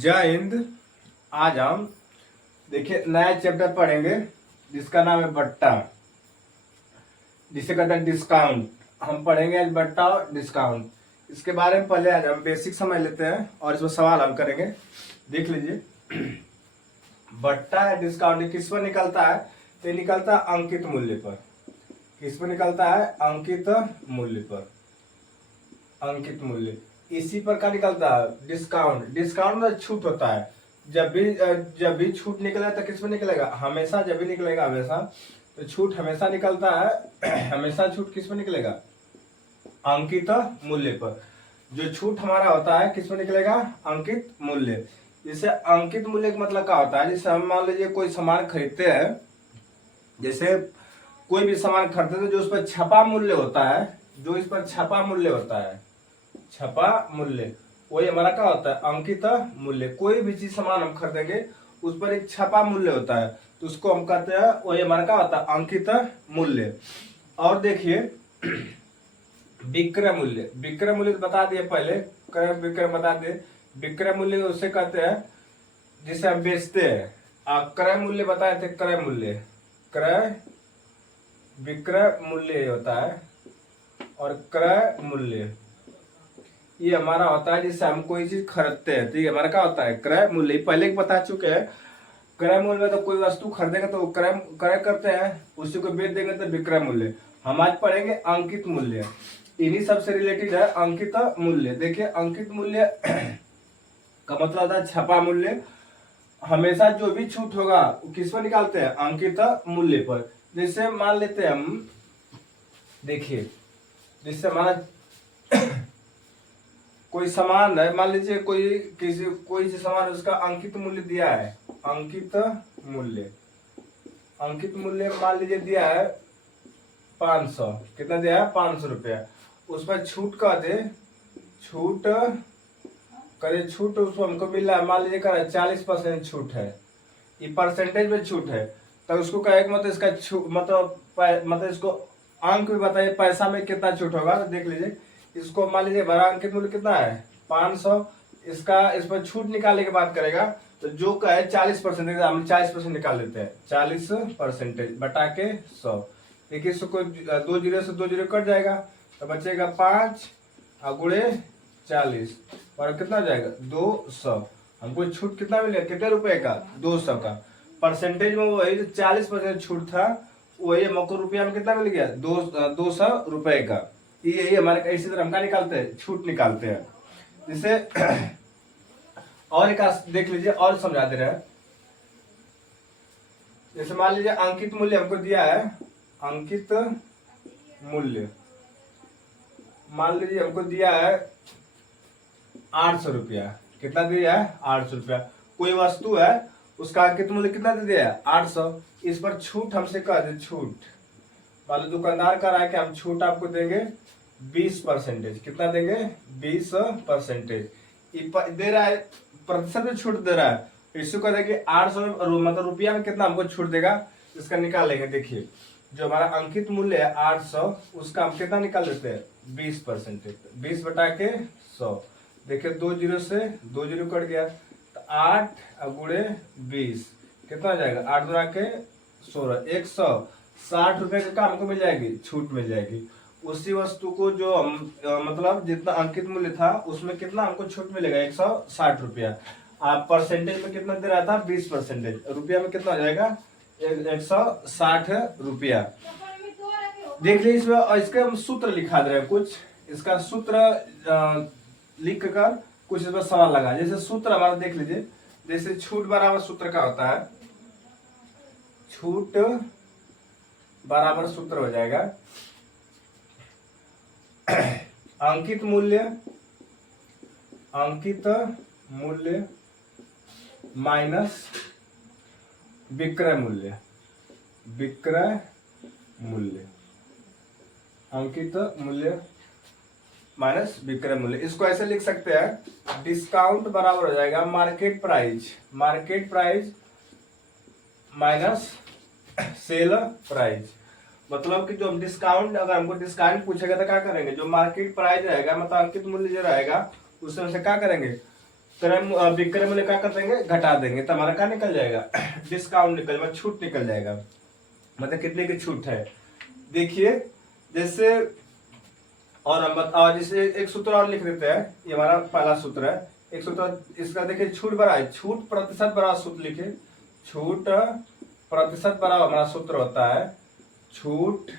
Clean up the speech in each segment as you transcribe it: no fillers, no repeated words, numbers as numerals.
जय हिंद। आज हम देखिए नया चैप्टर पढ़ेंगे जिसका नाम है बट्टा, जिसे कहते हैं डिस्काउंट। हम पढ़ेंगे आज बट्टा और डिस्काउंट। इसके बारे में पहले आज हम बेसिक समझ लेते हैं और इसमें सवाल हल करेंगे। देख लीजिए बट्टा है डिस्काउंट, ये किस पर निकलता है? तो ये निकलता है अंकित मूल्य पर। किस पर निकलता है? अंकित मूल्य पर। अंकित मूल्य इसी पर का निकलता है डिस्काउंट। डिस्काउंट में छूट होता है। जब भी छूट निकलेगा तो किस पर निकलेगा? हमेशा जब भी निकलेगा हमेशा, तो छूट हमेशा निकलता है। हमेशा छूट किस पर निकलेगा? अंकित मूल्य पर। जो छूट हमारा होता है किस पर निकलेगा? अंकित मूल्य। जैसे अंकित मूल्य का मतलब क्या होता है? जैसे हम मान लीजिए कोई सामान खरीदते हैं, जैसे कोई भी सामान खरीदते हैं तो जो उस पर छपा मूल्य होता है, जो इस पर छपा मूल्य होता है, छपा मूल्य, वही हमारा क्या होता है? अंकित मूल्य। कोई भी चीज सामान हम खरीदेंगे उस पर एक छपा मूल्य होता है, तो उसको हम कहते हैं, वही हमारा क्या होता है? अंकित मूल्य। और देखिए विक्रय मूल्य। विक्रय मूल्य बता दिए पहले, क्रय विक्रय बता दिए। विक्रय मूल्य उसे कहते हैं जिसे हम बेचते हैं। क्रय मूल्य बताए थे, क्रय मूल्य। क्रय विक्रय मूल्य होता है और क्रय मूल्य ये हमारा होता है जिससे हम कोई चीज खरीदते हैं, तो ये हमारा क्या होता है? क्रय मूल्य। पहले बता चुके हैं। क्रय मूल्य में तो कोई वस्तु खरीदेंगे तो क्रय क्रय करते हैं, उसी को बेच देंगे तो विक्रय मूल्य। हम आज पढ़ेंगे अंकित मूल्य। इन्हीं सबसे रिलेटेड है अंकित मूल्य। देखिए अंकित मूल्य का मतलब होता है छपा मूल्य। हमेशा जो भी छूट होगा वो किस पर निकालते हैं? अंकित मूल्य पर। जैसे मान लेते हैं हम, देखिए जिससे हमारा कोई सामान है, मान लीजिए कोई सी सामान, उसका अंकित मूल्य दिया है। अंकित मूल्य, अंकित मूल्य मान लीजिए दिया है 500। कितना दिया है? 500 रुपया। उस पर छूट का दे, छूट करे, छूट उसको हमको मिल रहा है, मान लीजिए कर 40% छूट है, ये परसेंटेज में छूट है। तो उसको कहेगा मतलब इसका मतलब इसको अंक भी बताइए, पैसा में कितना छूट होगा। तो देख लीजिए इसको मान लीजिए भरा अंकित मूल्य कितना है? 500। इसका इस पर छूट निकालने की बात करेगा तो जो का है 40%, हम 40% निकाल लेते हैं। 40% बटा के 100। देखिए इसको 2 जीरो से 2 जीरो कट जाएगा तो बचेगा 5 गुणे 40 और कितना हो जाएगा? 200। हमको छूट कितना मिलेगा? कितने रुपए का? 200 का। परसेंटेज में वही 40% छूट था, वही हमको रुपया में कितना मिल गया? 200 रुपए का। यही हमारे इसी तरह हम क्या निकालते हैं? छूट निकालते हैं। जिसे और एक देख लीजिए और समझा दे रहे हैं। जैसे मान लीजिए अंकित मूल्य हमको दिया है, अंकित मूल्य मान लीजिए हमको दिया है 800 रुपया। कितना दिया है? 800 रुपया। कोई वस्तु है उसका अंकित मूल्य कितना दे दिया है? 800। इस पर छूट हमसे कह दे, छूट मान लो दुकानदार कह रहा है कि हम छूट आपको देंगे 20%। कितना देंगे? 20% दे रहा है, प्रतिशत में छूट दे रहा है। इसको कह देंगे 800 मतलब रुपया में कितना हमको छूट देगा, इसका निकाल लेंगे। देखिए जो हमारा अंकित मूल्य है 800, उसका हम कितना निकाल देते हैं? 20%। 20 बटा के 100। देखिए 2 जीरो से 2 जीरो कट गया तो 8 गुणे 20 कितना हो जाएगा? 8 गुणा के 16, 160 रुपए का हमको मिल जाएगी, छूट मिल जाएगी। उसी वस्तु को जो हम मतलब जितना अंकित मूल्य था उसमें कितना हमको छूट मिलेगा? 160 रुपया। आप परसेंटेज में कितना दे रहा था? 20%। रुपया में कितना हो जाएगा? 160 रुपया। देख लीजिए इसमें इसका हम सूत्र लिखा दे रहे हैं, कुछ इसका सूत्र लिख कर कुछ इसमें सवाल लगा। जैसे सूत्र हमारा देख लीजिए, जैसे छूट बराबर सूत्र का होता है, छूट बराबर सूत्र हो जाएगा अंकित मूल्य, अंकित मूल्य माइनस विक्रय मूल्य, विक्रय मूल्य, अंकित मूल्य माइनस विक्रय मूल्य। इसको ऐसे लिख सकते हैं, डिस्काउंट बराबर हो जाएगा market price, market price minus sale price. मतलब कि जो हम डिस्काउंट, अगर हमको डिस्काउंट पूछेगा तो क्या करेंगे? जो मार्केट प्राइस रहेगा मतलब अंकित मूल्य जो रहेगा उसमें से क्या करेंगे? विक्रय मूल्य क्या कर देंगे, घटा देंगे, तो हमारा क्या निकल जाएगा, डिस्काउंट निकल जाएगा, छूट निकल जाएगा। मतलब कितने की छूट है, देखिए जैसे, और जैसे एक सूत्र और लिख देते हैं, ये हमारा पहला सूत्र है, एक सूत्र इसका देखिए, छूट बड़ा है, छूट प्रतिशत बड़ा सूत्र लिखे, छूट प्रतिशत बड़ा हमारा सूत्र होता है, छूट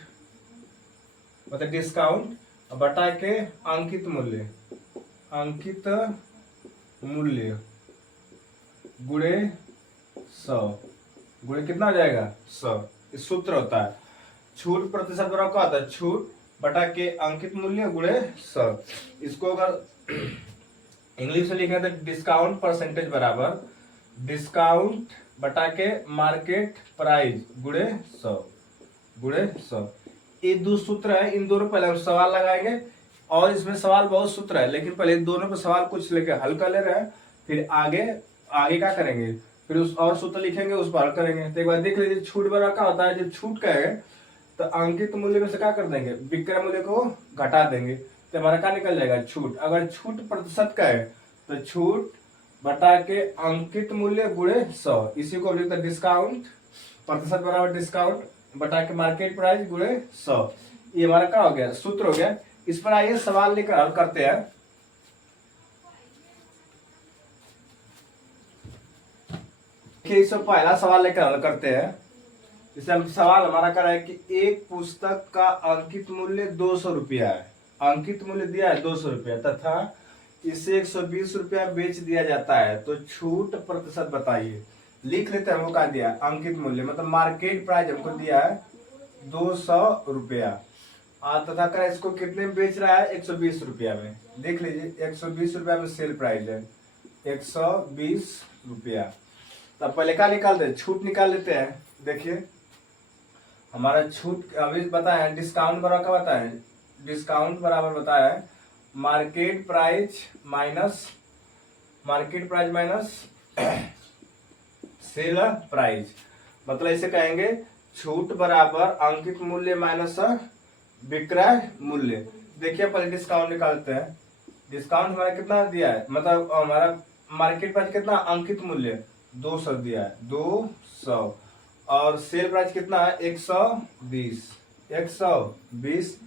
मतलब डिस्काउंट बटा के अंकित मूल्य, अंकित मूल्य गुणे 100, गुणे कितना हो जाएगा 100, इस सूत्र होता है। छूट प्रतिशत बराबर क्या होता है, छूट बटा के अंकित मूल्य गुणे 100। इसको अगर इंग्लिश में लिखें तो डिस्काउंट परसेंटेज बराबर डिस्काउंट बटा के मार्केट प्राइस गुणे 100, गुणे 100। ये दो सूत्र है, इन दोनों पहले हम सवाल लगाएंगे, और इसमें सवाल बहुत सूत्र है, लेकिन पहले इन दोनों पे सवाल कुछ लेके हल कर ले रहे हैं, फिर आगे क्या करेंगे, फिर उस और सूत्र लिखेंगे, उस पर हल करेंगे। तो एक बार देख लीजिए, छूट बड़ा क्या होता है, जब छूट का है तो अंकित मूल्य में से क्या कर देंगे, विक्रय मूल्य को घटा देंगे, तो हमारा क्या निकल जाएगा, छूट। अगर छूट प्रतिशत का है तो छूट बटा के अंकित मूल्य गुणे 100, इसी को लिखते हैं डिस्काउंट प्रतिशत बराबर डिस्काउंट बटा के मार्केट प्राइस गुणे 100। ये हमारा क्या हो गया, सूत्र हो गया। इस पर आइए सवाल लेकर हल करते हैं। देखिए, इस पहला सवाल लेकर हल करते हैं। जैसे हम सवाल हमारा कर रहा है कि एक पुस्तक का अंकित मूल्य 200 रुपया है, अंकित मूल्य दिया है 200 रुपया, तथा इसे 120 रुपया बेच दिया जाता है, तो छूट प्रतिशत बताइए। लिख लेते हैं, हमको क्या दिया, अंकित मूल्य मतलब मार्केट प्राइस हमको दिया है 200 रुपया, तथा कर इसको कितने में बेच रहा है, 120 रुपया में। देख लीजिए 120 रुपया में सेल प्राइस है, 120 रुपया। तब पहले क्या निकाल दे, छूट निकाल लेते हैं। देखिए हमारा छूट अभी बताया, डिस्काउंट बराबर क्या बताया, डिस्काउंट बराबर बताया है market price minus sale price. मतलब इसे कहेंगे छूट बराबर अंकित मूल्य माइनस विक्रय मूल्य। देखिए पहले डिस्काउंट निकालते हैं। डिस्काउंट हमारा कितना दिया है, मतलब हमारा मार्केट प्राइस कितना, अंकित मूल्य 200 दिया है, 200, और सेल प्राइस कितना है 120।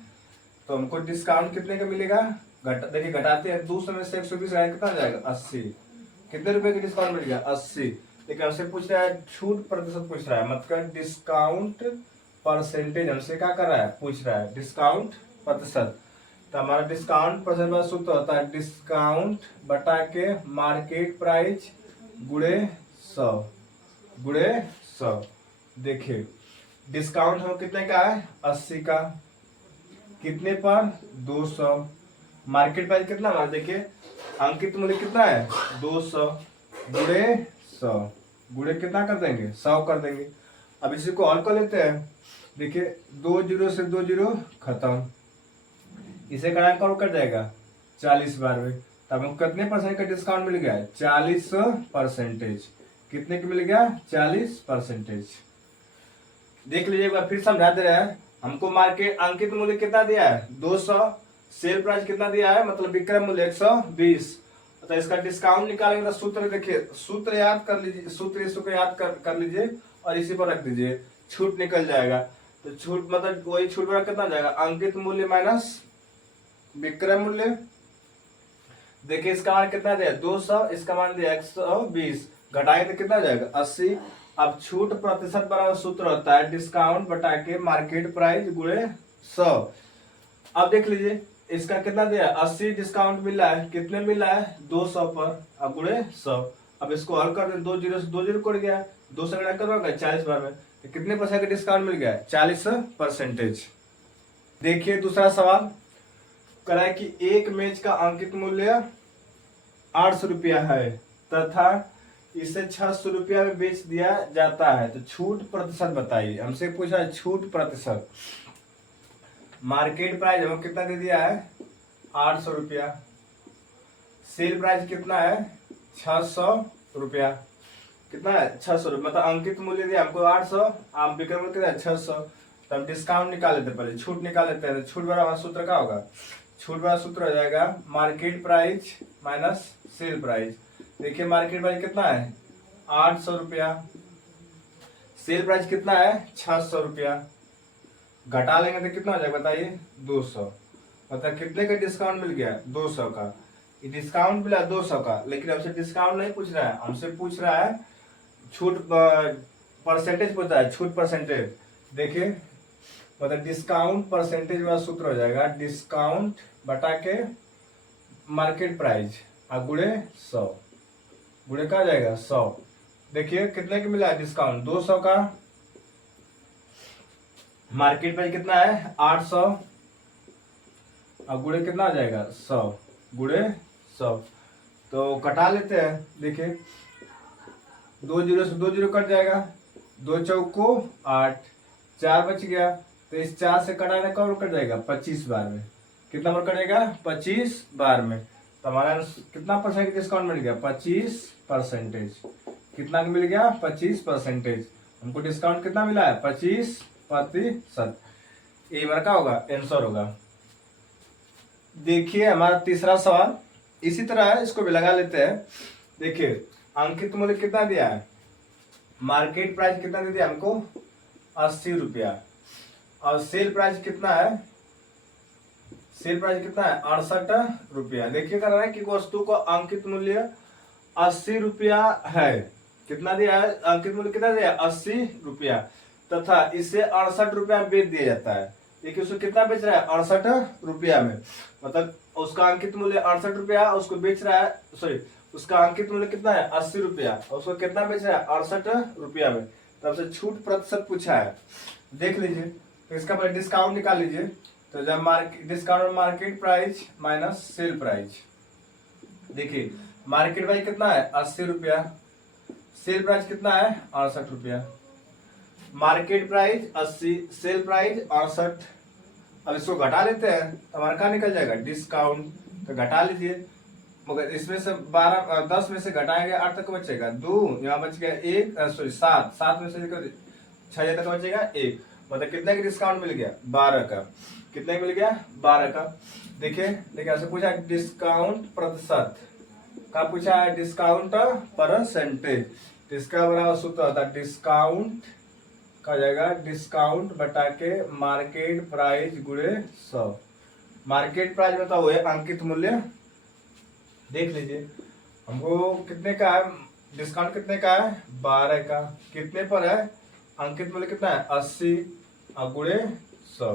तो हमको डिस्काउंट कितने का मिलेगा, देखिए घटाते हैं, 200 में से 120 कितना हो जाएगा 80। कितने रुपए का डिस्काउंट मिल गया 80। लेकिन हमसे पूछ रहा है छूट प्रतिशत पूछ रहा है, मतलब डिस्काउंट परसेंटेज हमसे क्या कर रहा है, पूछ रहा है डिस्काउंट प्रतिशत। तो हमारा डिस्काउंट प्रतिशत सूत्र होता है डिस्काउंट बटा के मार्केट प्राइस गुणे 100, गुणे 100। देखिए डिस्काउंट हम कितने का है, 80 का, कितने पर 200, मार्केट प्राइस कितना हमारा, देखिए अंकित मूल्य कितना है 200 गुणे 100, गुणे कितना कर देंगे 100 कर देंगे। अब इसी को हल कर लेते हैं। देखिए 2 जीरो से 2 जीरो खत्म, इसे कड़ा कर जाएगा 40 बार में, तब हमको कितने परसेंट का डिस्काउंट मिल गया, 40%। कितने का मिल गया, 40%। देख लीजिए एक बार फिर समझा दे रहे हैं। हमको मार्केट अंकित मूल्य कितना दिया है 200, सेल प्राइस कितना दिया है, मतलब विक्रय मूल्य 120। तो इसका डिस्काउंट निकालेंगे तो सूत्र, देखिए सूत्र याद कर लीजिए, सूत्र इसको याद कर लीजिए और इसी पर रख दीजिए, छूट निकल जाएगा। तो छूट मतलब वही छूट पर कितना जाएगा, अंकित मूल्य माइनस विक्रय मूल्य। देखिए इसका मान कितना दिया 200, इसका मान दिया 120, घटाएंगे तो कितना जाएगा 80। अब छूट प्रतिशत बराबर सूत्र होता है डिस्काउंट बटा के मार्केट प्राइस गुणे 100। अब देख लीजिए इसका कितना दिया 80, डिस्काउंट मिल रहा है, कितने मिल रहा है 200 पर, अब गुणे 100। अब इसको हल कर दे, 2 जीरो से 2 जीरो कट गया, 2 से घटा कर 40 बार में, तो कितने परसेंट का डिस्काउंट मिल गया 40%। देखिए दूसरा सवाल कह रहा है कि एक मेज का अंकित मूल्य 800 रुपया है तथा इसे 600 रुपया में बेच दिया जाता है, तो छूट प्रतिशत बताइए। हमसे पूछा है छूट प्रतिशत। मार्केट प्राइस हमको कितना दे दिया है 800 रुपया, सेल प्राइस कितना है 600 रुपया, कितना है 600 रुपया, मतलब अंकित मूल्य दिया हमको 800, आप विक्रय मूल्य कितना है 600। तब डिस्काउंट निकाल लेते, पहले छूट निकाल लेते हैं। छूट बराबर सूत्र क्या होगा, छूट बराबर सूत्र हो जाएगा market price minus sale price. देखिए मार्केट प्राइस कितना है 800 रुपया, सेल प्राइस कितना है 600 रुपया, घटा लेंगे तो कितना हो जाएगा बताइए 200। मतलब कितने का डिस्काउंट मिल गया 200 का। डिस्काउंट मिला 200 का, लेकिन हमसे डिस्काउंट नहीं पूछ रहा है, हमसे पूछ रहा है छूट परसेंटेज पूछता है, छूट परसेंटेज। देखिए मतलब डिस्काउंट परसेंटेज वाला सूत्र हो जाएगा डिस्काउंट बटा के मार्केट प्राइस और गुणे 100, गुणे का जाएगा 100। देखिए कितने का मिला है डिस्काउंट 200 का, मार्केट प्राइस कितना है 800 और गुणे कितना आ जाएगा 100, गुणे 100। तो कटा लेते हैं। देखिए 2 जीरो से 2 जीरो कट जाएगा, 2 चौको 8, 4 बच गया। तो इस 4 से कटाने का और कट जाएगा 25 बार में। कितना बार कटेगा 25 बार में। तो हमारा कितना परसेंट डिस्काउंट मिल गया 25%। कितना मिल गया 25%। हमको डिस्काउंट कितना मिला है 25%। ये हमारा क्या होगा आंसर होगा। देखिए हमारा तीसरा सवाल इसी तरह है, इसको भी लगा लेते हैं। देखिए अंकित मूल्य कितना दिया है, मार्केट प्राइस कितना दे दिया हमको 80 रुपया, और सेल प्राइस कितना है, सेल प्राइस कितना है 68 रुपया। देखिए कर रहा है कि वस्तु को अंकित मूल्य 80 रुपया है, कितना दिया है अंकित मूल्य कितना दिया 80 रुपया, तथा इसे 68 रुपया में बेच दिया जाता है। देखिए उसको कितना बेच रहा है 68 रुपया में, मतलब उसका अंकित मूल्य 68 रुपया, उसको बेच रहा है, सॉरी उसका अंकित मूल्य कितना है 80 रुपया, उसको कितना बेच रहा है 68 रुपया में। तब से छूट प्रतिशत पूछा है, देख लीजिए। तो इसका पहले डिस्काउंट निकाल लीजिए। तो जब discount market price minus sale price, देखिए मार्केट प्राइस कितना है 80 रुपया, सेल प्राइस कितना है 68 रुपया। Market price 80, sale price 68। अब इसको घटा लेते हैं तो हमारा क्या निकल जाएगा डिस्काउंट। तो घटा लीजिए, मगर इसमें से 10 में से घटाएंगे 8 तक बचेगा 2, यहाँ बच गया 1, सॉरी 7 में से 6 तक बचेगा 1। मतलब कितने का डिस्काउंट मिल गया 12 का। कितने मिल गया 12 का। देखिए ऐसे पूछा डिस्काउंट प्रतिशत का, पूछा है डिस्काउंट परसेंटेज। तो इसका बराबर सूत्र होता है डिस्काउंट का जाएगा डिस्काउंट बटा के मार्केट प्राइस गुणे 100। मार्केट प्राइस बताओ हुए अंकित मूल्य, देख लीजिए हमको कितने का है डिस्काउंट, कितने का है 12 का, कितने पर है अंकित मूल्य कितना है 80 और गुणे 100,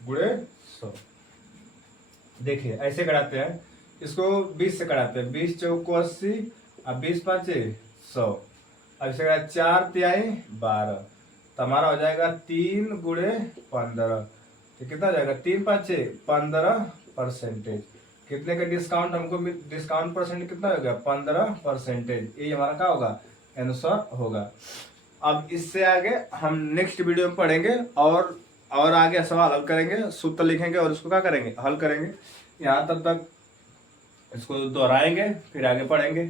गुणे 100। देखिए ऐसे कराते हैं, इसको 20 से कराते हैं, 20 चौको 80 और 20 पाँचे 100। अब इसे 4 तिहाई 12, तो हमारा हो जाएगा 3 गुणे 15। तो कितना हो जाएगा 3 पाँचे 15%। कितने का डिस्काउंट हमको डिस्काउंट परसेंट कितना हो गया 15%। ये हमारा क्या होगा आंसर होगा। अब इससे आगे हम नेक्स्ट वीडियो में पढ़ेंगे और आगे सवाल हल करेंगे, सूत्र लिखेंगे और उसको क्या करेंगे हल करेंगे। यहाँ तब तक इसको दोहराएंगे फिर आगे पढ़ेंगे।